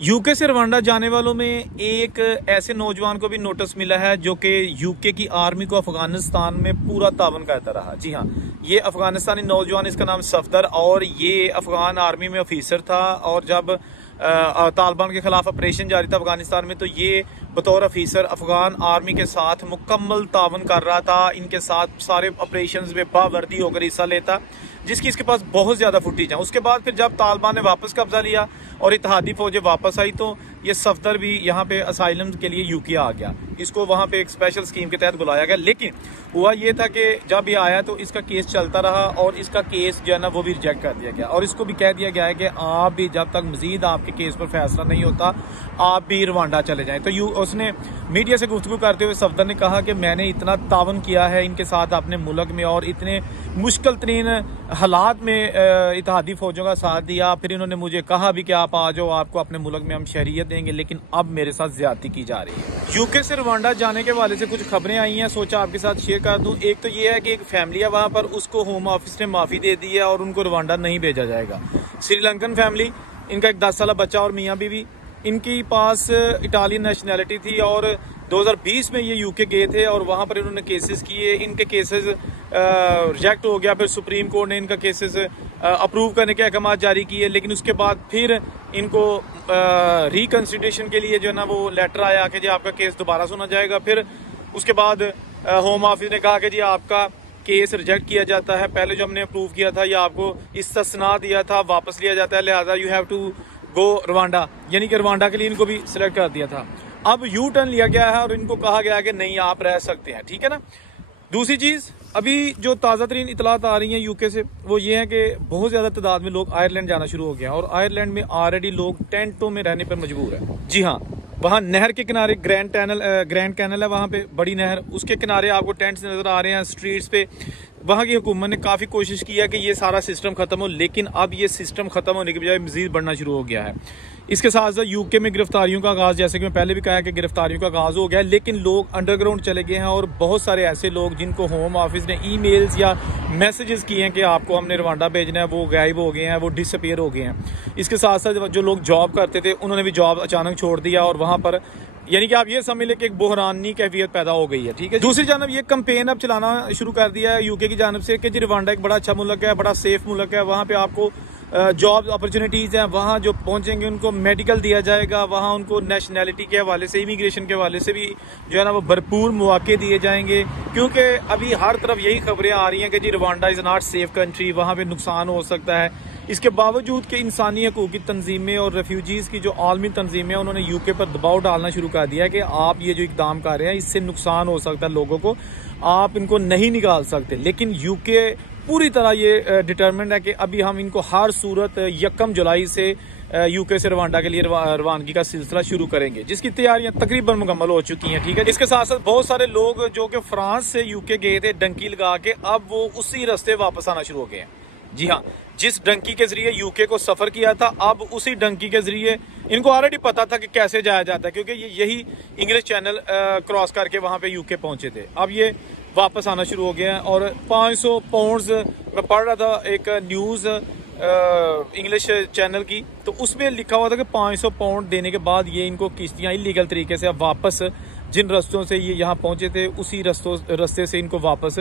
UK से Rwanda जाने वालों में एक ऐसे नौजवान को भी नोटिस मिला है जो कि यूके की आर्मी को अफगानिस्तान में पूरा तावन करता रहा। जी हाँ, ये अफगानिस्तानी नौजवान, इसका नाम सफदर, और ये अफगान आर्मी में ऑफिसर था। और जब तालिबान के खिलाफ ऑपरेशन जारी था अफगानिस्तान में, तो ये बतौर ऑफिसर अफगान आर्मी के साथ मुकम्मल तावन कर रहा था। इनके साथ सारे ऑपरेशंस में बावर्दी होकर हिस्सा लेता, जिसकी इसके पास बहुत ज्यादा फुटेज है। उसके बाद फिर जब तालिबान ने वापस कब्जा लिया और इत्तेहादी फौजें वापस आई, तो ये सफदर भी यहाँ पे असाइलम के लिए यूके आ गया। इसको वहाँ पे एक स्पेशल स्कीम के तहत बुलाया गया। लेकिन हुआ ये था कि जब ये आया तो इसका केस चलता रहा और इसका केस जो है ना वो भी रिजेक्ट कर दिया गया। और इसको भी कह दिया गया है कि आप भी जब तक मजीद आपके केस पर फैसला नहीं होता आप भी रवांडा चले जाएं। तो उसने मीडिया से गुफ्तगू करते हुए सफदर ने कहा कि मैंने इतना तावन किया है इनके साथ अपने मुल्क में, और इतने मुश्किल तरीन हालात में इत्तेहादी फौजों का साथ दिया। फिर इन्होंने मुझे कहा भी कि आप आ जाओ, आपको अपने मुल्क में हम शहरियत देंगे, लेकिन अब मेरे साथ ज्यादती की जा रही है। यूके से रवांडा जाने के वाले से कुछ खबरें आई हैं, सोचा आपके साथ शेयर कर दूं। एक तो ये है कि एक फैमिली है वहां पर, उसको होम ऑफिस ने माफी दे दी है और उनको रवांडा नहीं भेजा जाएगा। श्रीलंकन फैमिली, इनका एक 10 साल बच्चा और मियाँ बीवी, इनकी पास इटालियन नेशनैलिटी थी और 2020 में ये यूके गए थे और वहां पर इन्होंने केसेस किए। इनके केसेस रिजेक्ट हो गया, फिर सुप्रीम कोर्ट ने इनका केसेस अप्रूव करने के अहकाम जारी किए। लेकिन उसके बाद फिर इनको रिकंसिडरेशन के लिए जो है ना वो लेटर आया कि जी आपका केस दोबारा सुना जाएगा। फिर उसके बाद होम ऑफिस ने कहा कि जी आपका केस रिजेक्ट किया जाता है, पहले जो हमने अप्रूव किया था या आपको इस्तिस्ना दिया था वापस लिया जाता है, लिहाजा you have to go Rwanda, यानी कि रवांडा के लिए इनको भी सिलेक्ट कर दिया था। अब यू टर्न लिया गया है और इनको कहा गया है कि नहीं आप रह सकते हैं, ठीक है ना। दूसरी चीज, अभी जो ताज़ा तरीन इतलात आ रही हैं यूके से वो ये है कि बहुत ज्यादा तादाद में लोग आयरलैंड जाना शुरू हो गया और आयरलैंड में ऑलरेडी लोग टेंटों में रहने पर मजबूर है। जी हाँ, वहाँ नहर के किनारे ग्रैंड कैनल है, वहाँ पे बड़ी नहर, उसके किनारे आपको टेंट्स नजर आ रहे हैं स्ट्रीट्स पे। वहाँ की हुकूमत ने काफी कोशिश की है कि ये सारा सिस्टम खत्म हो, लेकिन अब ये सिस्टम खत्म होने के बजाय मजीद बढ़ना शुरू हो गया है। इसके साथ साथ यूके में गिरफ्तारियों का आगाज, जैसे कि मैं पहले भी कहा कि गिरफ्तारियों का आगाज हो गया है, लेकिन लोग अंडरग्राउंड चले गए हैं और बहुत सारे ऐसे लोग जिनको होम ऑफिस ने ईमेल्स या मैसेजेस किए हैं कि आपको हमने रवांडा भेजना है, वो गायब हो गए हैं, वो डिसअपीयर हो गए हैं। इसके साथ साथ जो लोग जॉब करते थे उन्होंने भी जॉब अचानक छोड़ दिया और वहां पर यानी कि आप ये समझ लें कि एक बुहरानी कैफियत पैदा हो गई है, ठीक है। दूसरी जानब ये कैंपेन अब चलाना शुरू कर दिया है यूके की जानब से कि जी रवांडा एक बड़ा अच्छा मुल्क है, बड़ा सेफ मुल्क है, वहाँ पे आपको जॉब अपॉर्चुनिटीज हैं, वहाँ जो पहुंचेंगे उनको मेडिकल दिया जाएगा, वहाँ उनको नेशनैलिटी के हवाले से, इमिग्रेशन के हवाले से भी जो है ना वो भरपूर मौके दिए जाएंगे। क्योंकि अभी हर तरफ यही खबरें आ रही हैं कि जी Rwanda is not safe country, वहाँ पे नुकसान हो सकता है। इसके बावजूद कि इंसानी हकूक की तंजीमें और रेफ्यूजीज की जो आलमी तंजीमें हैं उन्होंने यूके पर दबाव डालना शुरू कर दिया है कि आप ये जो इकदाम कर रहे हैं इससे नुकसान हो सकता है लोगों को, आप इनको नहीं निकाल सकते। लेकिन यूके पूरी तरह ये डिटरमिन्ड है कि अभी हम इनको हर सूरत 1 जुलाई से यूके से रवांडा के लिए रवानगी का सिलसिला शुरू करेंगे, जिसकी तैयारियां तकरीबन मुकम्मल हो चुकी हैं, ठीक है। इसके साथ साथ बहुत सारे लोग जो कि फ्रांस से यूके गए थे डंकी लगा के, अब वो उसी रास्ते वापस आना शुरू हो गए हैं। जी हाँ, जिस डंकी के जरिए यूके को सफर किया था, अब उसी डंकी के जरिए इनको ऑलरेडी पता था कि कैसे जाया जाता है, क्योंकि ये यही इंग्लिश चैनल क्रॉस करके वहां पे यूके पहुंचे थे। अब ये वापस आना शुरू हो गया है और 500 पाउंड्स, मैं पढ़ रहा था एक न्यूज इंग्लिश चैनल की, तो उसमें लिखा हुआ था कि 500 पाउंड देने के बाद ये इनको किश्तियां इलीगल तरीके से अब वापस जिन रस्तों से ये यहाँ पहुंचे थे उसी रस्ते से इनको वापस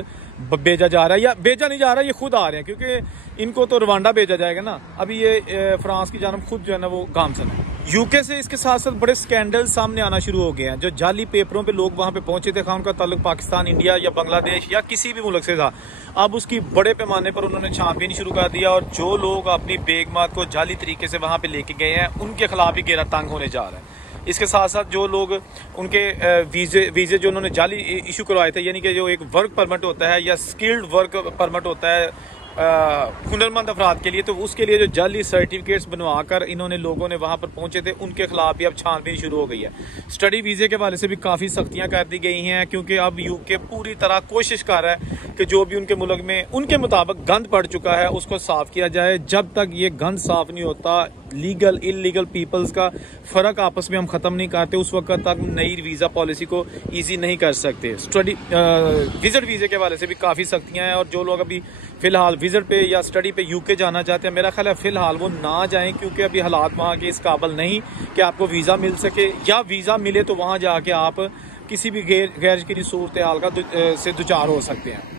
भेजा जा रहा है, या भेजा नहीं जा रहा, ये खुद आ रहे हैं, क्योंकि इनको तो रवांडा भेजा जाएगा ना। अभी ये फ्रांस की जानब खुद जो है ना वो गामसन है। यूके से इसके साथ साथ बड़े स्कैंडल सामने आना शुरू हो गए हैं। जो जाली पेपरों पे लोग वहां पे पहुंचे थे, उनका ताल्लुक पाकिस्तान, इंडिया या बांग्लादेश या किसी भी मुल्क से था, अब उसकी बड़े पैमाने पर उन्होंने छानबीन शुरू कर दिया और जो लोग अपनी बेगमात को जाली तरीके से वहां पे लेके गए हैं उनके खिलाफ भी घेरा तंग होने जा रहा है। इसके साथ साथ जो लोग उनके वीजे जो उन्होंने जाली इशू करवाए थे, यानी कि जो एक वर्क परमिट होता है या स्किल्ड वर्क परमिट होता है हुनरमंद अफराद के लिए, तो उसके लिए जो जाली सर्टिफिकेट्स बनवाकर इन्होंने लोगों ने वहां पर पहुंचे थे उनके खिलाफ भी अब छानबीन शुरू हो गई है। स्टडी वीजे के हवाले से भी काफी सख्तियां कर दी गई हैं, क्योंकि अब यूके पूरी तरह कोशिश कर रहा है कि जो भी उनके मुल्क में उनके मुताबिक गंद पड़ चुका है उसको साफ किया जाए। जब तक ये गंद साफ नहीं होता लीगल इलीगल पीपल्स का फ़र्क आपस में हम ख़त्म नहीं करते, उस वक्त तक नई वीज़ा पॉलिसी को ईजी नहीं कर सकते। स्टडी विजिट वीज़े के हवाले से भी काफ़ी सख्तियाँ हैं, और जो लोग अभी फ़िलहाल विजिट पे या स्टडी पे यूके जाना चाहते हैं, मेरा ख्याल है फ़िलहाल वो ना जाएं, क्योंकि अभी हालात वहाँ के इस काबिल नहीं कि आपको वीज़ा मिल सके, या वीज़ा मिले तो वहाँ जाके आप किसी भी गैर की सूरत हाल का से दुचार हो सकते हैं।